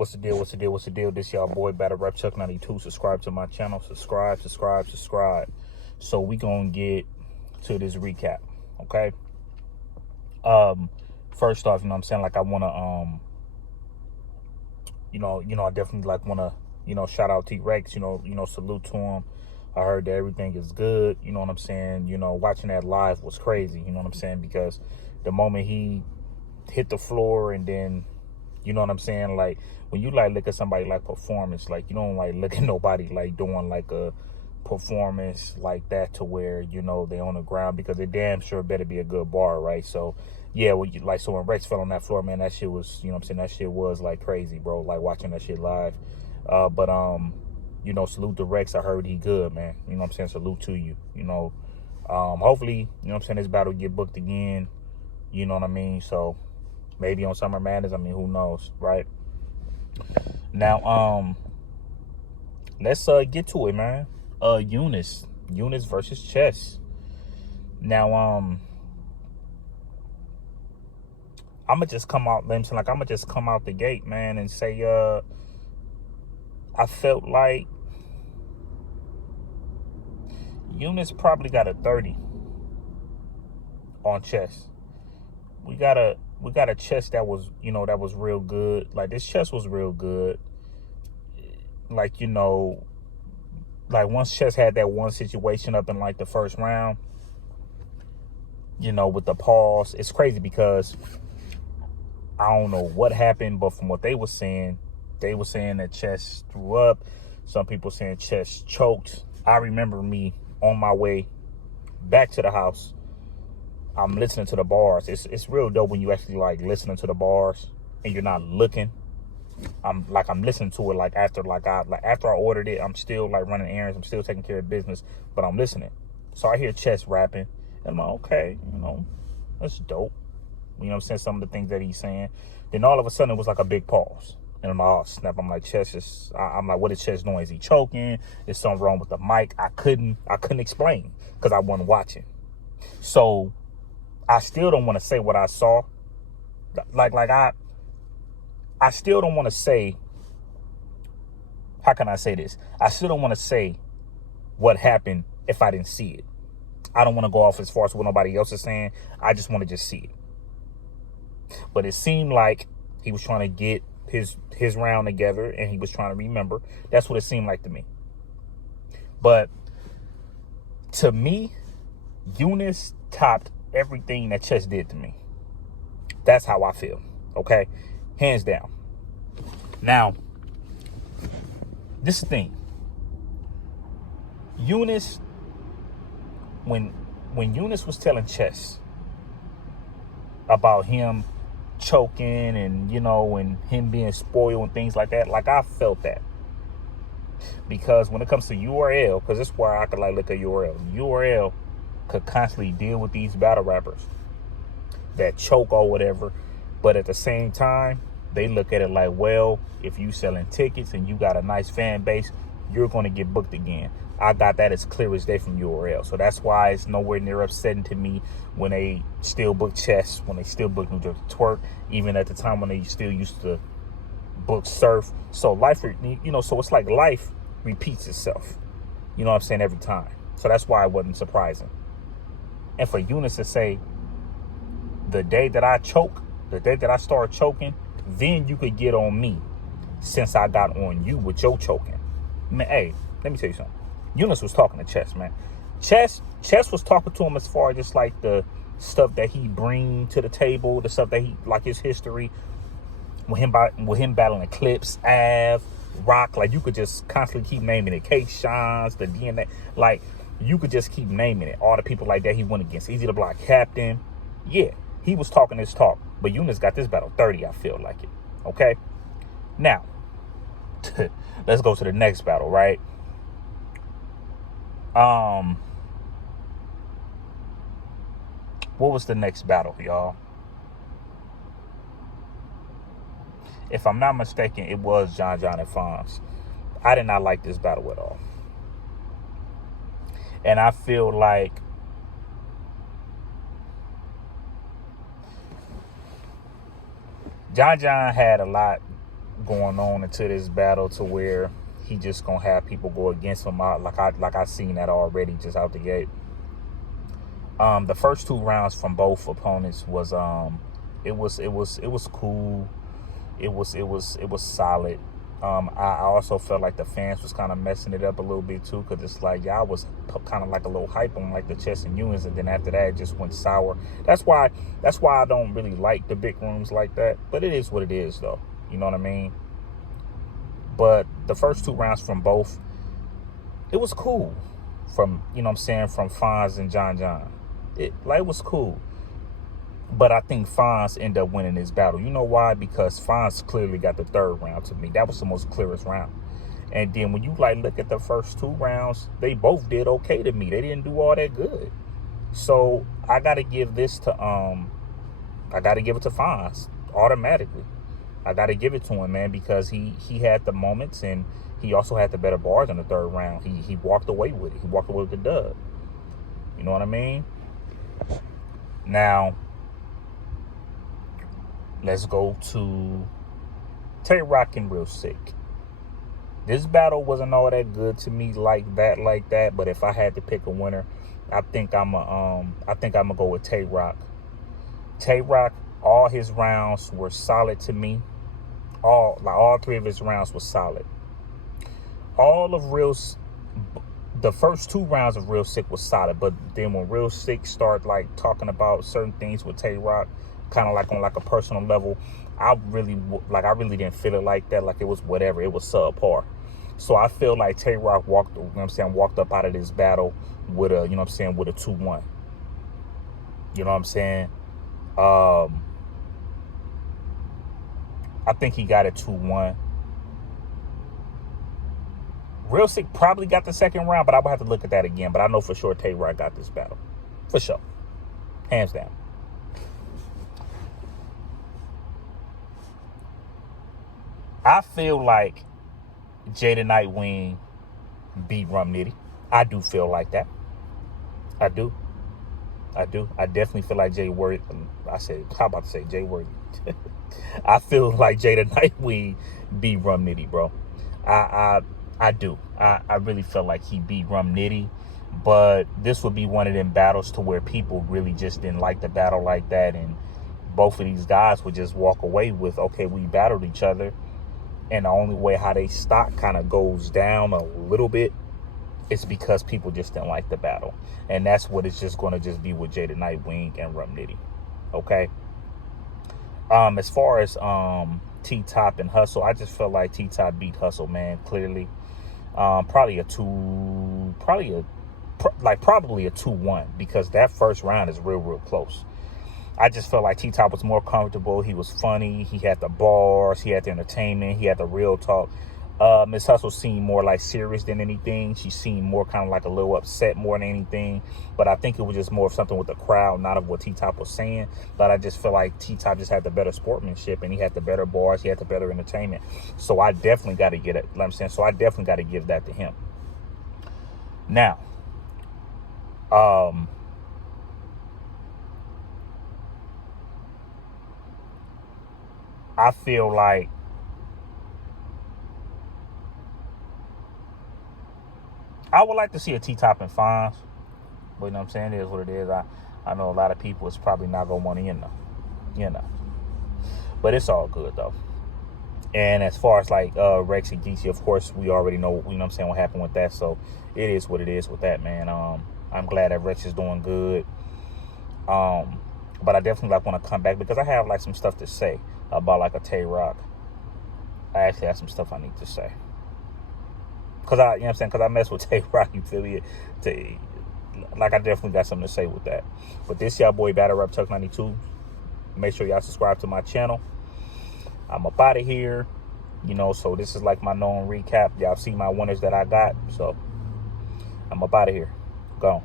What's the deal? What's the deal? What's the deal? This y'all boy Battle Rap Chuck 92. Subscribe to my channel. Subscribe. So we gonna get to this recap, okay? First off, you know what I'm saying? Like I wanna I definitely like wanna, shout out T-Rex, salute to him. I heard that everything is good, you know what I'm saying? Watching that live was crazy, you know what I'm saying? Because the moment he hit the floor and then, you know what I'm saying? Like when you like look at somebody like performance, like you don't like look at nobody like doing like a performance like that to where, they on the ground, because it damn sure better be a good bar, right? So yeah, so when Rex fell on that floor, man, that shit was, that shit was like crazy, bro. Like watching that shit live. But salute to Rex. I heard he good, man. You know what I'm saying? Salute to you. Hopefully, this battle get booked again. You know what I mean? So maybe on Summer Madness. I mean, who knows, right? Now, let's get to it, man. Eunice versus Chess. Now, I'ma just come out the gate, man, and say, I felt like Eunice probably got a 30 on Chess. We got a Chess that was, that was real good. Like this Chess was real good. Like, like once Chess had that one situation up in like the first round, with the pause, it's crazy because I don't know what happened, but from what they were saying that Chess threw up. Some people saying Chess choked. I remember me on my way back to the house, I'm listening to the bars. It's real dope when you actually like listening to the bars and you're not looking. I'm listening to it like after I ordered it, I'm still like running errands, I'm still taking care of business, but I'm listening. So I hear Chess rapping and I'm like, okay, that's dope. You know what I'm saying? Some of the things that he's saying. Then all of a sudden it was like a big pause. And I'm like, oh snap. I'm like, Chess is, I'm like, what is Chess doing? Is he choking? Is something wrong with the mic? I couldn't explain because I wasn't watching. So I still don't want to say what I saw. I still don't want to say, how can I say this? I still don't want to say what happened if I didn't see it. I don't want to go off as far as what nobody else is saying. I just want to just see it. But it seemed like he was trying to get his round together and he was trying to remember. That's what it seemed like to me. But to me, Eunice topped everything that Chess did to me. That's how I feel. Okay? Hands down. Now, this is the thing. Eunice, when Eunice was telling Chess about him choking and, and him being spoiled and things like that, like I felt that. Because when it comes to URL, because this is where I could like look at URL. URL could constantly deal with these battle rappers that choke or whatever, but at the same time, they look at it like, well, if you selling tickets and you got a nice fan base, you're going to get booked again. I got that as clear as day from URL. So that's why it's nowhere near upsetting to me when they still book Chess, when they still book New Jersey Twerk, even at the time when they still used to book Surf. So life, so it's like life repeats itself. You know what I'm saying? Every time. So that's why it wasn't surprising. And for Eunice to say, the day that I choke, the day that I start choking, then you could get on me since I got on you with your choking. Man, hey, let me tell you something. Eunice was talking to Chess, man. Chess was talking to him as far as just like the stuff that he bring to the table, the stuff that he, like his history with him battling Eclipse, Av, Rock. Like you could just constantly keep naming it. K-Shines, the DNA. Like you could just keep naming it. All the people like that he went against. Easy to Block Captain. Yeah, he was talking this talk. But Eunice got this battle 30, I feel like it. Okay? Now, let's go to the next battle, right? What was the next battle, y'all? If I'm not mistaken, it was John and Fonz. I did not like this battle at all. And I feel like John had a lot going on into this battle to where he just gonna have people go against him. Like I seen that already just out the gate. The first 2 rounds from both opponents was it was cool. It was solid. I also felt like the fans was kind of messing it up a little bit too, because it's like y'all was kind of like a little hype on like the Chess and Ewings, and then after that it just went sour. That's why I don't really like the big rooms like that. But it is what it is, though. You know what I mean? But the first 2 rounds from both, it was cool. From, you know what I'm saying, from Fonz and John. It was cool. But I think Fonz ended up winning this battle. You know why? Because Fonz clearly got the 3rd round to me. That was the most clearest round. And then when you look at the first 2 rounds, they both did okay to me. They didn't do all that good. So I gotta give this to Fonz automatically. I gotta give it to him, man, because he had the moments, and he also had the better bars in the 3rd round. He walked away with it. He walked away with the dub. You know what I mean? Now, let's go to Tay-Rock and Real Sick. This battle wasn't all that good to me like that. But if I had to pick a winner, I think I'm gonna go with Tay-Rock. Tay-Rock, all his rounds were solid to me. All 3 of his rounds were solid. The first 2 rounds of Real Sick was solid, but then when Real Sick started like talking about certain things with Tay-Rock, kind of like on like a personal level, I really didn't feel it like that. Like it was whatever. It was subpar. So I feel like Tay-Rock walked up out of this battle with a, with a 2-1. You know what I'm saying? I think he got a 2-1. Real Sick probably got the 2nd round, but I would have to look at that again. But I know for sure Tay-Rock got this battle. For sure. Hands down. I feel like Jada Nightwing beat Rum Nitty. I do feel like that. I do. I definitely feel like Jay Worthy. How about to say Jay Worthy? I feel like Jada Nightwing beat Rum Nitty, bro. I do. I really feel like he beat Rum Nitty. But this would be one of them battles to where people really just didn't like the battle like that. And both of these guys would just walk away with, okay, we battled each other. And the only way how they stock kind of goes down a little bit is because people just didn't like the battle. And that's what it's just going to just be with Jada Nightwing and Rum Nitty. Okay? As far as T-Top and Hustle, I just felt like T-Top beat Hustle, man, clearly. Probably a 2-1, because that first round is real close. I just felt like T-Top was more comfortable. He was funny. He had the bars. He had the entertainment. He had the real talk. Miss Hustle seemed more like serious than anything. She seemed more kind of like a little upset more than anything. But I think it was just more of something with the crowd, not of what T-Top was saying. But I just feel like T-Top just had the better sportsmanship, and he had the better bars. He had the better entertainment. So I definitely got to get it. So I definitely got to give that to him. Now, I feel like I would like to see a T-Top and Fonz. But you know what I'm saying? It is what it is. I know a lot of people is probably not going to want to, But it's all good, though. And as far as like Rex and Geechee, of course, we already know, what happened with that. So it is what it is with that, man. I'm glad that Rex is doing good. But I definitely want to come back because I have like some stuff to say about like a Tay-Rock. I actually have some stuff I need to say. Because I mess with Tay-Rock, you feel me? Like I definitely got something to say with that. But this y'all boy Battle Rap Chuck 92. Make sure y'all subscribe to my channel. I'm up out of here. So this is like my known recap. Y'all see my winners that I got. So I'm up out of here. Gone.